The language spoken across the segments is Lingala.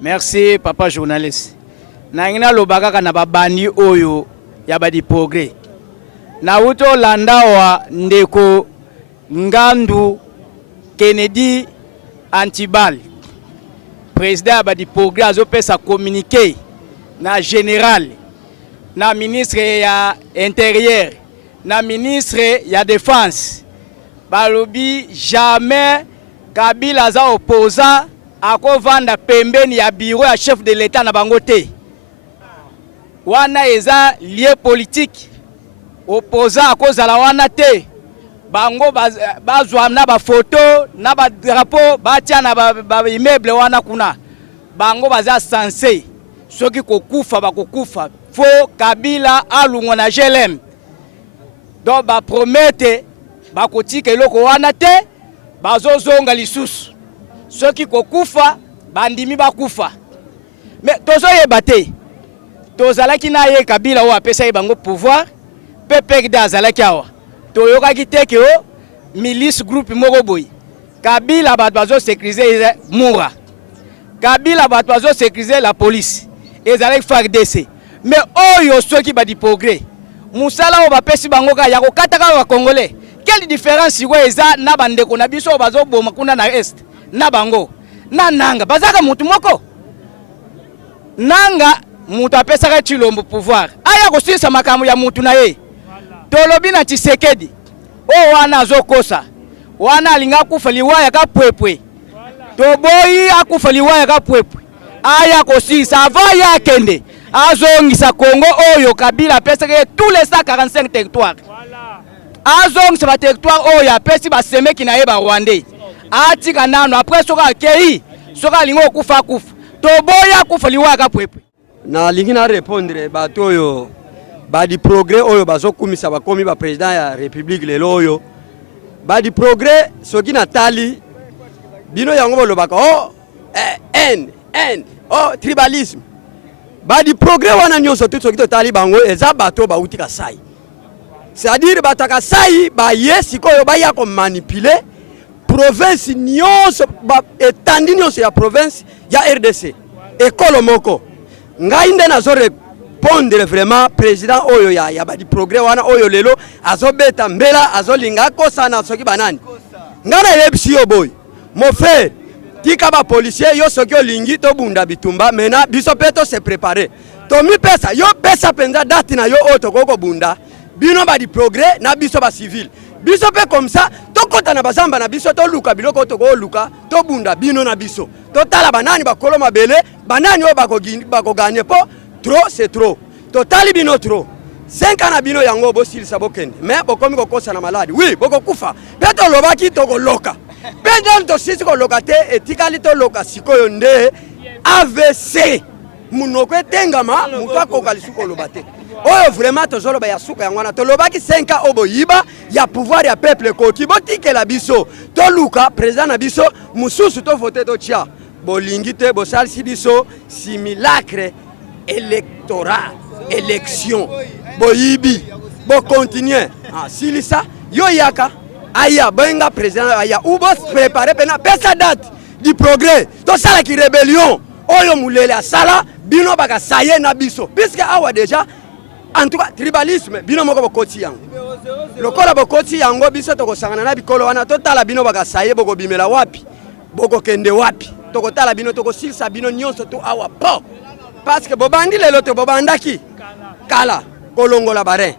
Merci papa journaliste. Nangina lobaka na babandi oyo ya badi progrès. Na uto landawa ndeko Ngandu Kennedy Antibal. Président badi progrès azopesa communiqué na général, na ministre ya intérieur, na ministre ya défense. Balobi jamais Kabila za opposant ako vanda pembeni ya bureau ya chef de l'état na bangote. Wana eza lié politique. Opposant ako zala wana te. Bango bazwa na ba photo na ba drapeau batia na ba immeuble wana kuna. Bango baza censé soki kokufa bakokufa. Fo Kabila alungo na GLM. Donc ba promete bakotika eloko wana te bazozonga lisusu. Soki kokufa bandimi bakufa. Mais tozo yebate. Tozalaki na ye Kabila o apesa ye bango pouvoir. PPRD azalaki awa. Toyokaki teke o milice groupe moko boy. Kabila bazo sécuriser Moura. Kabila bazo sécuriser la police. Ezalaki FARDC. Mais oyo soki ba di progrès. Musala o bapesi bango ka ya kokataka ba Congolais. Quelle différence iwe eza na bandeko na biso bazo boma kuna na est na bango. Na nanga bazaka mutu moko. Nanga mutu apesaka Chilombo pouvoir. Aya kosilisa makambo ya mutu na ye. Tolobi na Tshisekedi. O wana azokosa. Wana alinga kufa liwaya ka pwepwe. Toboyi akufa liwaya ka pwepwe. Aya kosilisa avaya kende. Azongisa Congo oyo Kabila apesaka tous les 145 territoires. Azongisa ba territoire oyo apesi ba semeki na ye ba Rwandais. Atika nano après soka akei soka lingo kufa kufa. Toboya kufa liwaya ka pwepwe. Na lingina répondre bato oyo badi progrès oyo bazokumisa bakomi ba président ya république lelo oyo badi progrès soki na tali bino yango bolobaka oh tribalisme badi progrès wana nyonso tout soki to tali bango eza bato ba utika sai, c'est-à-dire bataka sai ba yesi koyo ba ya ko manipuler province nyonso ba etandi nyonso ya province ya RDC ekolo moko ngai nde nazo répondre vraiment président oyo ya badi progrès wana oyo lelo azobeta mbela azolinga kosana soki banani ngana yebisi yo boy mon frère tika ba policier yo soki olingi to bunda bitumba mena biso peto se préparer to mi pesa yo pesa penza date na yo oto koko bunda bino badi progrès na biso ba civil biso pe comme ça to kota na bazamba na biso to luka biloko to ko luka to bunda bino na biso to tala banani bakolo mabele banani o bako gagner po trop c'est trop totali bino trop 5 ans na bino yango bo silisa bokende mais bokomi kokosa na maladi oui boko kufa peto lobaki to ko loka peto to sisi ko lokate etikali to loka sikoyo nde AVC munoko etengama muto akoka lisuko lobate oyo vraiment tozoloba ya suka yango na to lobaki 5 ans obo yiba ya pouvoir ya peuple koti botikela biso to luka président na biso mususu to voter to chia bolingi te bosalisi biso simulacre électoral élection boyibi bo continuer silisa yo yaka aya benga président aya ou bo préparer pena pesa date du progrès to sala ki rébellion oyo mulele asala bino baka saye na biso puisque awa déjà en tout cas tribalisme bino moko bokoti yango lokola bokoti yango biso to kosangana na bikolo wana to tala bino baka saye boko bimela wapi boko kende wapi to kotala bino to kosilisa bino nyonso to awa po parce que bobandi lelo to bobandaki kala kolongola barin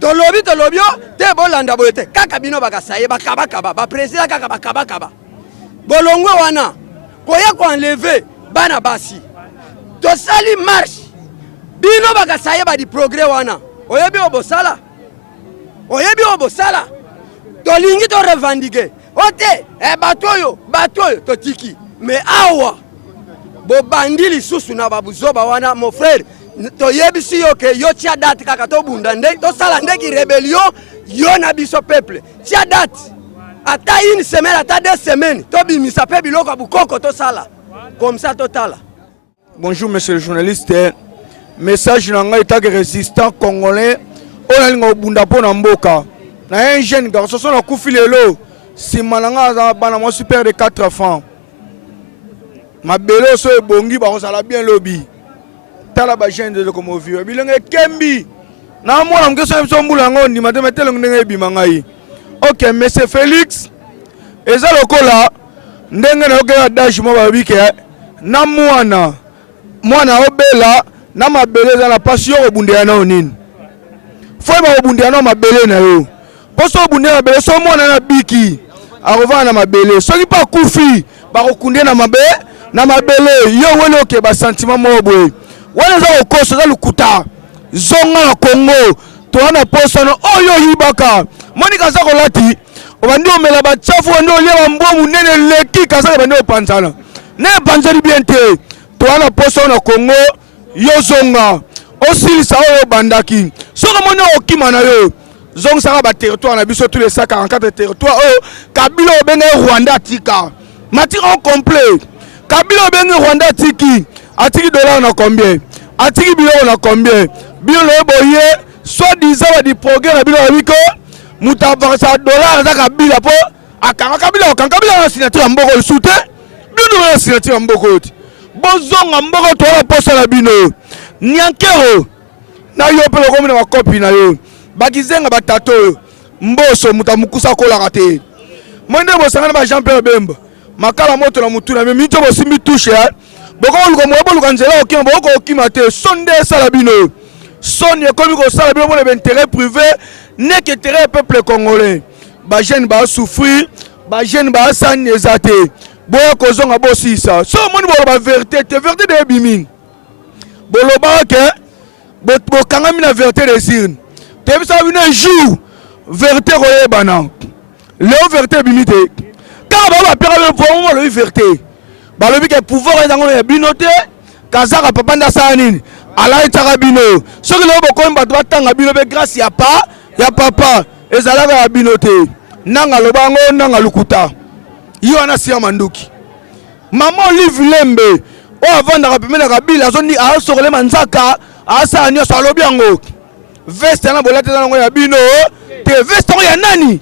to lobi te bolanda boyete kaka bino bakasaye bakaba ba président kaka bakaba bolongwe wana koya ko enlever bana basi to sali marche bino bakasaye ba di progrès wana oyebi obosala to lingi to revendiquer ote batoyo to tiki mais awa bobandi lisusu na babuzoba wana mon frère to yebisi yo ke yo tia date kaka to bunda nde to sala nde ki rébellion yo na biso peuple tia date ata une semaine ata 2 semaines to bimisa pe biloko bukoko to sala comme ça total. Bonjour monsieur le journaliste, message nanga etake résistant congolais on alinga bunda pona mboka na un jeune garçon so na kufi lelo simananga bana mo super de 4 enfants mabele so ebongi bakozala bien lobi tala ba chaîne de locomotive bilenge kembi na mwana mkeso biso mbula ngo ndima te metelo ndenge ebima ngai. OK, monsieur Félix eza lokola ndenge na yoke dash mo babike na mwana obela na mabele za na passion obunde ya na nini foi ba obunde ya na mabele na yo poso obunde na mabele so mwana na biki akovana na mabele soki pa kufi ba kokunde na mabele yo wele oke ba sentiment mobwe wana za okoso za lukuta zonga na Congo to wana poso no oyo hibaka monika za kolati obandi omela ba chafu ndo lia mbomu nene leki kaza bandi opanzana ne panzani bien te to wana poso na Congo yo zonga osilisa oyo bandaki soka mona okima na yo zonga saka ba territoire na biso tous les 144 territoires oh Kabila obenge Rwanda tika matika complet Kabila obenge Rwanda tiki atiki dollar na combien atiki biloko na combien bilo boye soit disant di progrès na bilo wiko mutavansa dollar za Kabila po akanga Kabila na signature mboko le soute bilo na signature mboko ti bozonga mboko to la posa na bino nyankero na yo pelo komi na makopi na yo bakizenga batato mboso mutamukusa kola kate mwende bosangana ba Jean Pierre Bemba makala moto na mutu na mito bosimbi touche boko luko mwebo lukanzela okima boko okima te sonde sala bino son ekomi ko sala bino pour l'intérêt privé n'est que intérêt peuple congolais ba jeune ba souffrir ba jeune ba san ezate boya kozonga bosisa so moni ba vérité te vérité de biming boloba ke bo kangami na vérité de sirne te bisa bino un jour vérité koyebana le vérité bimite ka ba pera le pouvoir le vérité ba lobi ke pouvoir ezango ya bino te kazaka papa nda sanini ala itaka bino soki le boko mba to tanga bino be grâce ya papa ezalaka ya bino te nanga lobango nanga lukuta yo ana sia manduki mama Olive Lembe o avanda pemena Kabila zondi a sokole manzaka asa nyoso alobi yango veste na bolate nango ya bino te veste ya nani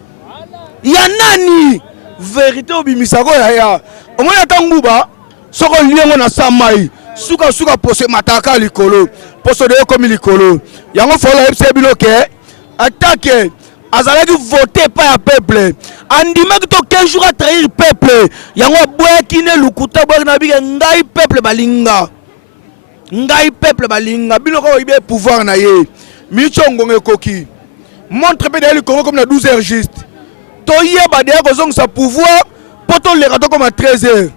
vérité obimisa ko ya omona tanguba soko liengo na samai suka pose mataka likolo poso de komi likolo yango fola epse biloke attaque azalaki voter pas ya peuple andimaki to 15 jours à trahir peuple yango boyaki ne lukuta boyaki na bike ngai peuple balinga bino ko ibe pouvoir na ye michongo ngekoki montre pe d'ailleurs Congo comme na 12h juste to yeba de ko zong sa pouvoir poto le rato comme à 13h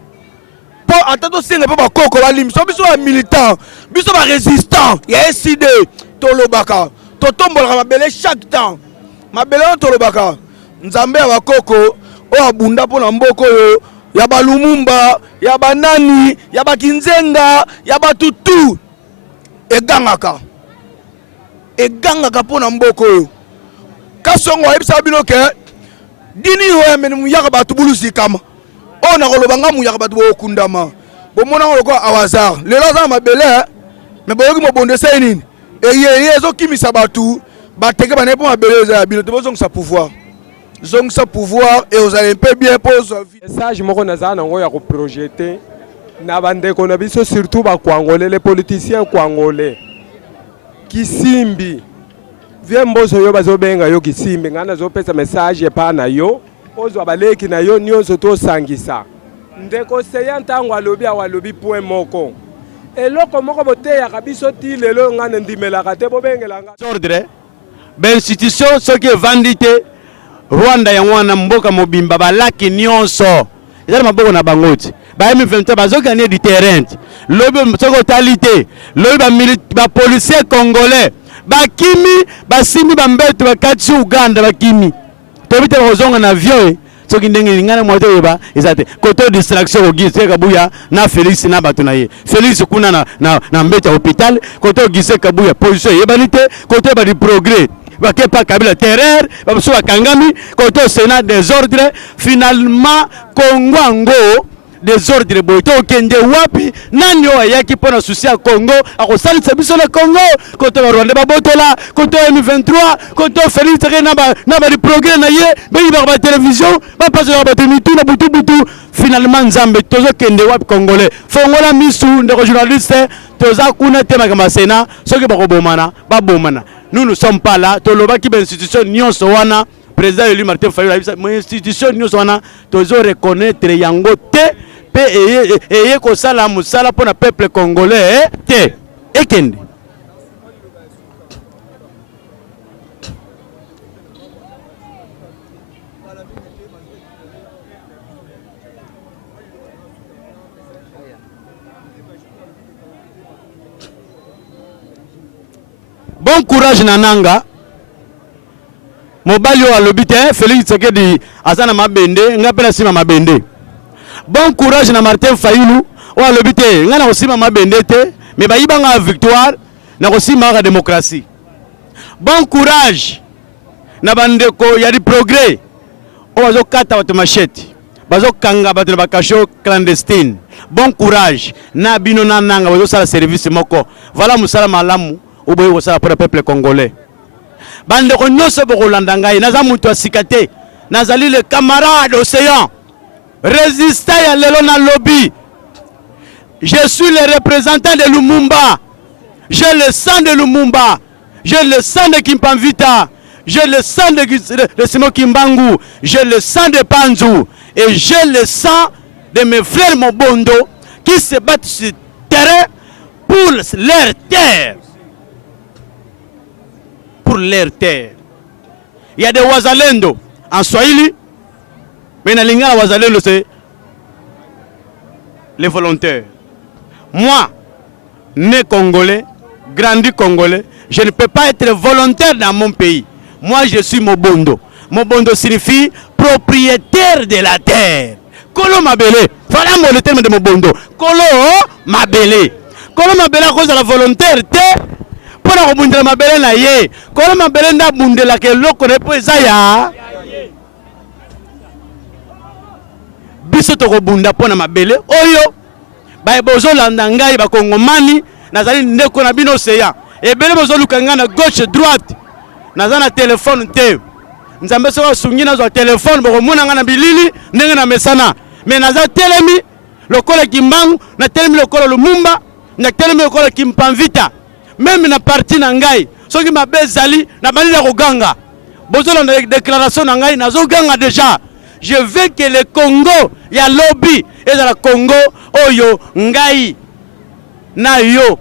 po atato singa pe ba koko balim so biso ba militant biso ba résistant ya SID to lobaka to tombola mabele chaque temps mabele to lobaka nzambe ya bakoko o abunda pona mboko yo ya balumumba ya banani ya bakinzenga ya batutu egangaka pona mboko yo kasongo ebisa bino ke dini ho menu muyaka batubulusi kama ona kolobanga muyaka batu bokundama bomona ngoloko awazar lelo za mabele me boyoki mobonde nini eye ezokimisa batu bateke bane po mabele za bino tebozong sa pouvoir zongisa pouvoir et vous allez un peu bien poser message moko nazana ngo ya ko projeter na bandeko na biso surtout ba kwangolais les politiciens kwangolais kisimbi vie mboso yo bazobenga yo kisimbi ngana zo pesa message pa na yo ozo abaleki na yo nyonso to sangisa ndeko seya ntango alobi point moko eloko moko boteya kabiso ti lelo ngana ndimela te bobengelanga ordre ben institution soki vandite Rwanda ya mwana mboka mobimba balaki nyonso ezali maboko na bangoti ba M23 bazokanye du terrain lobi soko talité lobi ba policier congolais bakimi basimi bambeto bakati Uganda bakimi tobite kozonga na avion soki ndenge lingana moto yeba ezate koto distraction ogise kabuya na Félix na bato na ye Félix kuna na mbeta hôpital koto ogise kabuya position yebanite koto ba di progrès Bakepa Kabila terreur, Babso Kangami, côté au Sénat des ordres, finalement, Congo, désordre boy to kende wapi nani o yaki pona souci ya Congo akosalisa biso na Congo koto ba Rwanda ba botola koto M23 koto Félix na ba di progrès na ye ba télévision ba passer ba temitu na butu finalement nzambe tozo kende wapi congolais fongola misu ndeko journaliste toza kuna tema kama sena soki ba kobomana ba bomana nous sommes pas là toloba ki ba institution nyonso wana président élu Martin Fayulu mon institution nyonso wana tozo reconnaître yango te pe eye ko sala musala pour le peuple congolais te ekende bon courage nananga mobali o alobi te Félix Tshisekedi azana mabende ngapela sima mabende bon courage na Martin Fayulu o alobi te ngana kosima mabende te mais bayibanga victoire na kosima ka démocratie bon courage na bandeko ya di progrès o bazo kata bato machete bazo kanga bato na bakasho clandestine bon courage na bino na nanga bazo sala service moko voilà musala malamu oboye kosala pour le peuple congolais bandeko nyonso bokolanda ngai naza mutu asikate nazali le camarade océan résistant ya lelo na lobby je suis le représentant de Lumumba j'ai le sang de Lumumba j'ai le sang de Kimpamvita j'ai le sang de Simon Kimbangu j'ai le sang de Panzu et j'ai le sang de mes frères Mobondo qui se battent sur le terrain pour leur terre. Pour leur terre. Il y a des Wazalendo en Swahili, mais dans l'Inga, Wazalendo, c'est les volontaires. Moi, né congolais, grandi congolais, je ne peux pas être volontaire dans mon pays. Moi, je suis Mobondo. Mobondo signifie propriétaire de la terre. Kolo Mabele. Voilà le terme de Mobondo. Kolo Mabele. Kolo Mabele à cause de la volontaire. Pour la Mabele Mabele na ye. Kolo Mabele na bundela ke loko ne po ezaya. Biso to ko bunda pona Mabele. Oyo. Ba bozo landa ngai ba kongomani nazali ndeko na bino seya. Ebele bozo lukanga na gauche droite. Nazana téléphone te. Nzambe so sungi na zo téléphone boko mona nga na bilili ndenge na mesana. Mais naza telemi lokola Kimbangu na telemi lokola Lumumba na telemi lokola Kimpamvita. Même na parti na ngai soki mabe zali na bandi ko ganga. Bozo na déclaration na ngai nazo ganga déjà. Je veux que le Congo ya lobby et dans le Congo oyo ngai na yo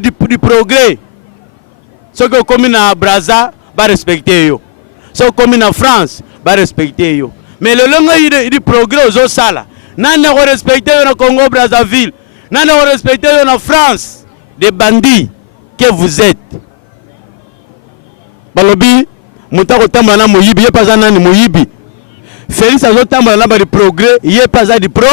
du progrès. Ce que comme na Brazza va respecter yo. Ce que comme na France va respecter yo. Mais le long du progrès aux sala. Nana ko respecter yo na Congo Brazzaville. Nana ko respecter yo na France. Des bandits que vous êtes. Balobi mutako tamba na moyibi ye pas nani moyibi. Félix azotambola na ba du progrès ye pas du pro.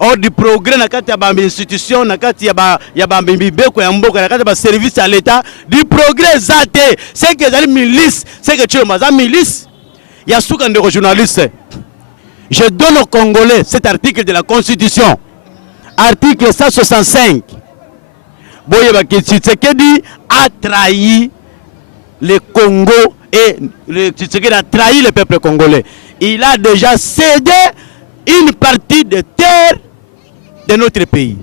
Or du progrès na kati ya ba institution na kati ya ba mbibeko ya mboka na kati ya ba service à l'état du progrès zate c'est que les milices c'est que tu es maza milice ya suka ndeko journaliste. Je donne aux Congolais cet article de la Constitution, article 165. Boye Tshisekedi a trahi le Congo et Tshisekedi a trahi le peuple congolais. Il a déjà cédé une partie de terre de notre pays.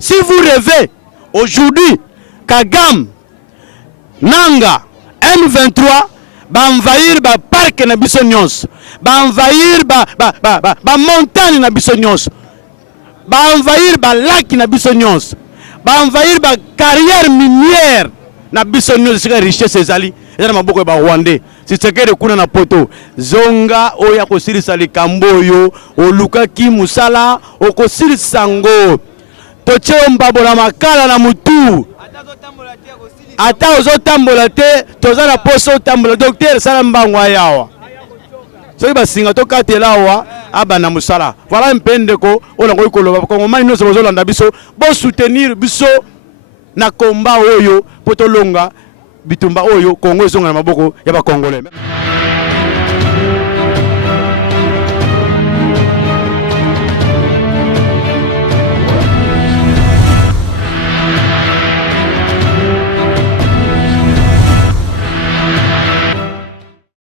Si vous rêvez aujourd'hui Kagame, Nanga, M23 va envahir le parc na biso nyonso, va envahir ba montagne na biso nyonso, va envahir ba lac na biso nyonso, va envahir ba carrière minière na biso nyonso, c'est richesse ezali ezana maboko ba Rwandais. Tshisekedi kuna na poto zonga oya kosilisa likambo yo olukaki musala okosilisa ngo toche mbabola makala na mutu ata ozotambola te tozala poso tambola docteur sala mbango yawa soki basinga tokatela awa abana musala voilà mpendeko ona koyi koloba kongomani nyonso bozolanda biso bo soutenir biso na komba oyo poto longa bitumba oyo Kongo ezonga na maboko ya ba Congolais.